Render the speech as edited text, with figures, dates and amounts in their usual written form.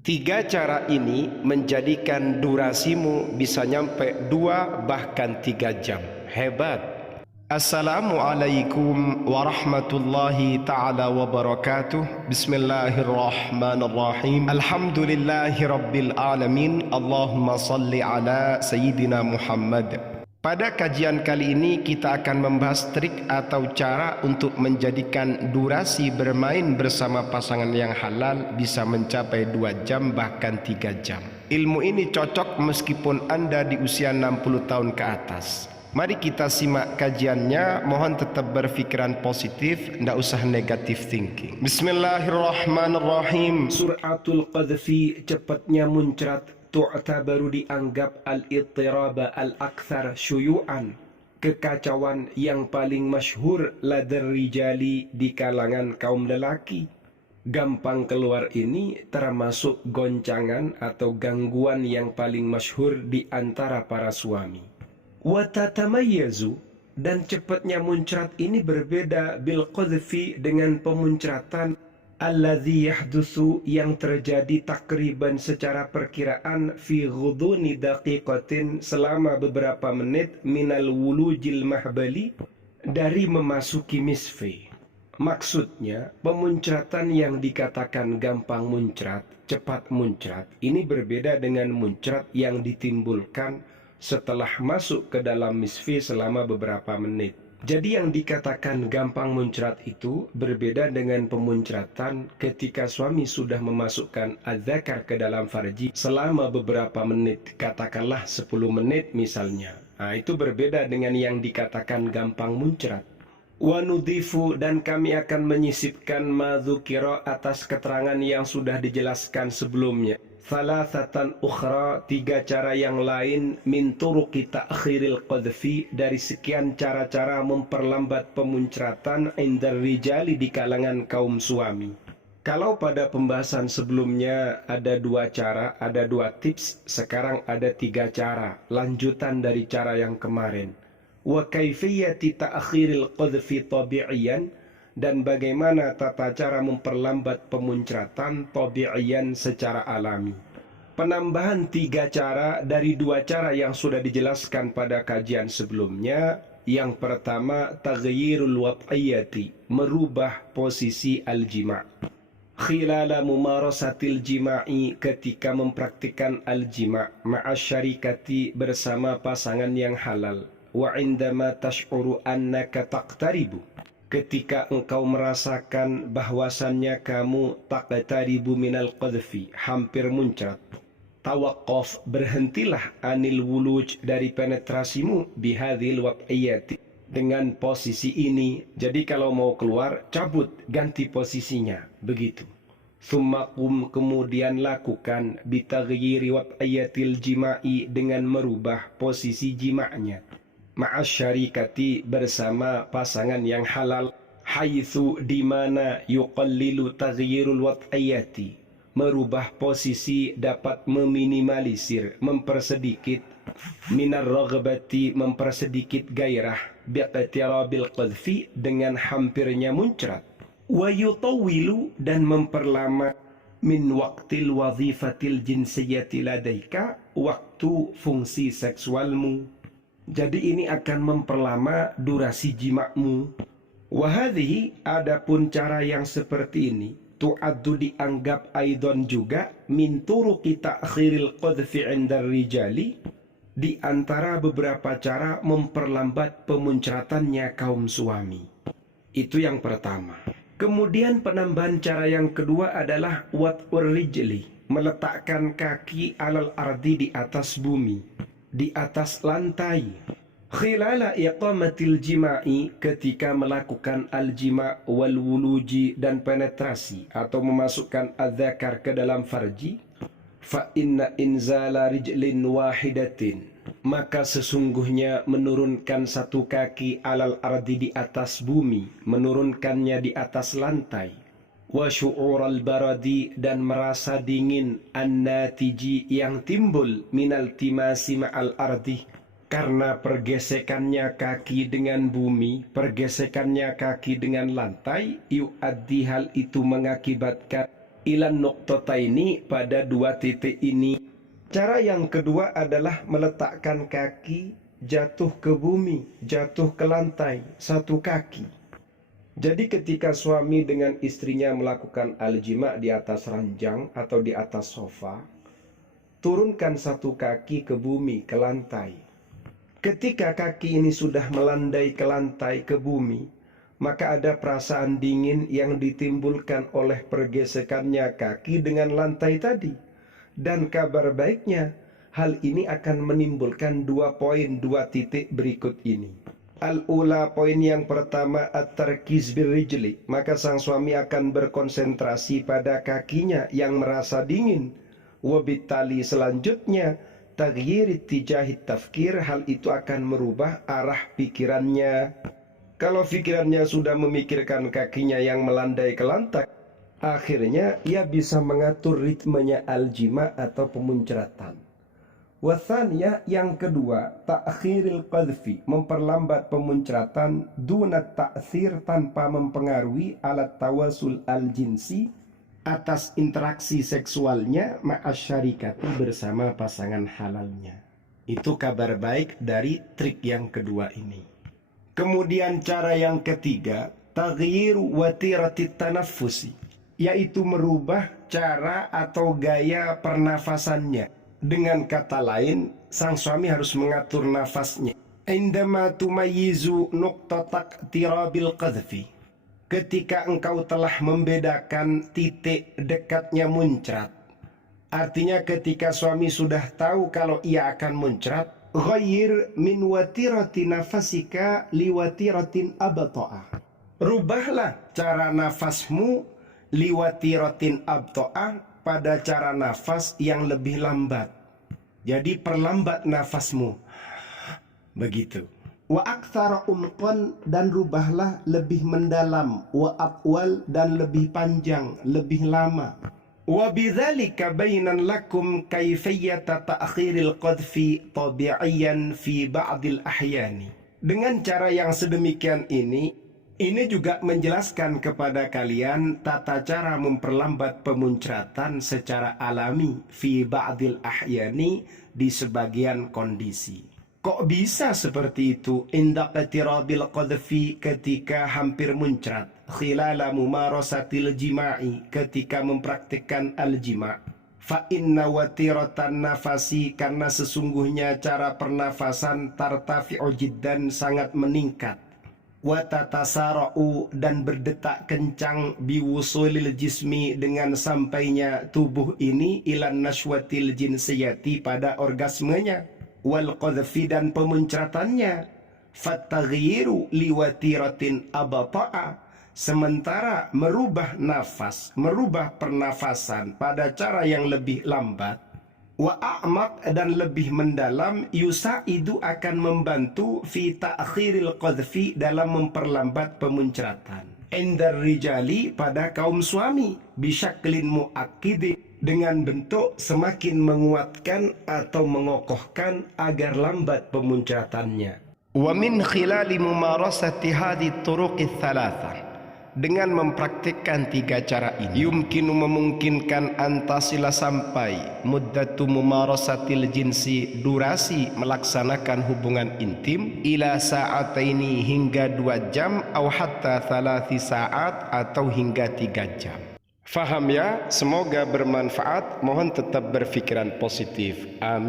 Tiga cara ini menjadikan durasimu bisa nyampe 2 bahkan 3 jam. Hebat. Assalamualaikum warahmatullahi ta'ala wabarakatuh. Bismillahirrahmanirrahim. Alhamdulillahi rabbil alamin. Allahumma salli ala Sayyidina Muhammad. Pada kajian kali ini kita akan membahas trik atau cara untuk menjadikan durasi bermain bersama pasangan yang halal bisa mencapai 2 jam bahkan 3 jam. Ilmu ini cocok meskipun Anda di usia 60 tahun ke atas. Mari kita simak kajiannya. Mohon tetap berpikiran positif, tidak usah negative thinking. Bismillahirrahmanirrahim. Suratul qadfi, cepatnya muncrat, tu'tabaru dianggap al-ittiraba al-akthar syuyu'an, kekacauan yang paling masyhur ladar rijali di kalangan kaum lelaki. Gampang keluar ini termasuk goncangan atau gangguan yang paling masyhur di antara para suami. Wa tatamayyazu, dan cepatnya muncrat ini berbeda bil qadfi dengan pemuncratan alladzi yahdutsu, yang terjadi takriban secara perkiraan fi ghuduni daqiqatin, selama beberapa menit, minal wulujil mahbali, dari memasuki misfi. Maksudnya pemuncratan yang dikatakan gampang muncrat, cepat muncrat, ini berbeda dengan muncrat yang ditimbulkan setelah masuk ke dalam misfi selama beberapa menit. Jadi yang dikatakan gampang muncrat itu berbeda dengan pemuncratan ketika suami sudah memasukkan adzakar ke dalam farji selama beberapa menit, katakanlah 10 menit misalnya. Nah, itu berbeda dengan yang dikatakan gampang muncrat. Wa nudhifu, dan kami akan menyisipkan madzukira atas keterangan yang sudah dijelaskan sebelumnya. Thalathatan ukhra, 3 cara yang lain, min turuqi ta'khiril qadfi, dari sekian cara-cara memperlambat pemuncratan indar rijali, di kalangan kaum suami. Kalau pada pembahasan sebelumnya ada 2 cara, ada 2 tips, sekarang ada 3 cara, lanjutan dari cara yang kemarin. Wa kaifiyati ta'khiril qadfi tabi'iyan, dan bagaimana tata cara memperlambat pemuncratan tabi'iyan secara alami. Penambahan 3 cara dari 2 cara yang sudah dijelaskan pada kajian sebelumnya. Yang pertama, taghyirul wad'iyati, merubah posisi al-jima' khilala mumarasatil jima'i, ketika mempraktikkan al-jima' ma'asyarikati, bersama pasangan yang halal. Wa indama tash'uru annaka taqtaribu, ketika engkau merasakan bahwasannya kamu taqtaribu minal qadfi, hampir muncrat. Tawaqqaf, berhentilah, anil wuluj, dari penetrasimu, bihadhil wad'iyati, dengan posisi ini. Jadi kalau mau keluar, cabut, ganti posisinya, begitu. Thumma qum, kemudian lakukan, bitaghyiri wad'iyatil jima'i, dengan merubah posisi jima'nya, ma'asyarikati, bersama pasangan yang halal, haitsu, dimana, yuqallilu taghyirul wad'iyati, merubah posisi dapat meminimalisir, mempersedikit, minar raghbati, mempersedikit gairah, biqtirabil qadfi, dengan hampirnya muncrat. Wa yutawwilu, dan memperlama, min waqtil wazifatil jinsiyati ladaika, waktu fungsi seksualmu. Jadi ini akan memperlama durasi jimakmu. Wahadhihi, adapun cara yang seperti ini, tu'addu, dianggap aidon juga, min turuqi ta'khiril qadfi 'indar rijali, di antara beberapa cara memperlambat pemuncratannya kaum suami. Itu yang pertama. Kemudian penambahan cara yang kedua adalah wat'ur rijli, meletakkan kaki alal ardi, di atas bumi, di atas lantai. Khilala iqamatil jima'i, ketika melakukan al-jima' wal wuluji, dan penetrasi atau memasukkan adzakar ke dalam farji. Fa inna inzala rijlin wahidatin, maka sesungguhnya menurunkan 1 kaki alal ardi, di atas bumi, menurunkannya di atas lantai. Wa syu'ural baradi, dan merasa dingin, an-natiji, yang timbul, minal timasi ma'al ardi, karena pergesekannya kaki dengan bumi, pergesekannya kaki dengan lantai. Yu'addi, hal itu mengakibatkan ilan nuqtataini, pada dua titik ini. Cara yang kedua adalah meletakkan kaki jatuh ke bumi, jatuh ke lantai, satu kaki. Jadi ketika suami dengan istrinya melakukan al-jima' di atas ranjang atau di atas sofa, turunkan satu kaki ke bumi, ke lantai. Ketika kaki ini sudah melandai ke lantai, ke bumi, maka ada perasaan dingin yang ditimbulkan oleh pergesekannya kaki dengan lantai tadi. Dan kabar baiknya, hal ini akan menimbulkan 2 poin, 2 titik berikut ini. Al-ula, poin yang pertama, at-tarkiz birrijli, maka sang suami akan berkonsentrasi pada kakinya yang merasa dingin. Wabitali, selanjutnya, taghyir ittijahit tafkir, hal itu akan merubah arah pikirannya. Kalau pikirannya sudah memikirkan kakinya yang melandai ke lantai, akhirnya ia bisa mengatur ritmenya al-jima' atau pemuncratan. Wathaniya, yang kedua, ta'khiril qadhfi, memperlambat pemuncratan dunat ta'thir, tanpa mempengaruhi alat tawasul al-jinsi, atas interaksi seksualnya ma'asyarikati, bersama pasangan halalnya. Itu kabar baik dari trik yang kedua ini. Kemudian cara yang ketiga, taghyiru watiratit tanaffusi, yaitu merubah cara atau gaya pernafasannya. Dengan kata lain, sang suami harus mengatur nafasnya. Indama tumayyizu nuqtatak tirabil qadhfi, ketika engkau telah membedakan titik dekatnya muncrat. Artinya ketika suami sudah tahu kalau ia akan muncrat, ghayyir min watirati nafasika liwatiratin abta'a, rubahlah cara nafasmu liwatiratin abta'a, pada cara nafas yang lebih lambat. Jadi perlambat nafasmu. Begitu. Wa aktsara unqan, dan rubahlah lebih mendalam. Wa atwal, dan lebih panjang, lebih lama. Wa bidzalika bainan lakum kayfiyata ta'khiril qadhfi tabi'iyan fi ba'dil ahyani. Dengan cara yang sedemikian ini juga menjelaskan kepada kalian tata cara memperlambat pemuncratan secara alami fi ba'dil ahyani, di sebagian kondisi. Kok bisa seperti itu? Inda qatirabil qadhfi, ketika hampir muncrat, khilala mumarasatil jima'i, ketika mempraktikkan al-jima'. Fa inna watiratan nafasi, karena sesungguhnya cara pernafasan tartafi'u jiddan, sangat meningkat. Watatasara'u, dan berdetak kencang, biwusulil jismi, dengan sampainya tubuh ini ilan nashwatil jinsiyati, pada orgasmenya, wal qadhfi, dan pemuncratannya. Fattaghyiru liwatiratin abta'a, sementara merubah nafas, merubah pernafasan pada cara yang lebih lambat, wa a'maq, dan lebih mendalam, yusaidu, akan membantu fi ta'khiril qadhfi, dalam memperlambat pemuncratan. Indar rijali, pada kaum suami, bisyaklin muakkid, dengan bentuk semakin menguatkan atau mengokohkan agar lambat pemuncratannya. Wa min khilali mumarasati hadhihi turuqi tsalatsa, dengan mempraktikkan 3 cara ini, yumkinu, memungkinkan, antasila, sampai, muddatu mumarasatil jinsi, durasi melaksanakan hubungan intim, ila sa'ataini, hingga 2 jam, au hatta 3 saat, atau hingga 3 jam. Faham ya? Semoga bermanfaat. Mohon tetap berpikiran positif. Amin.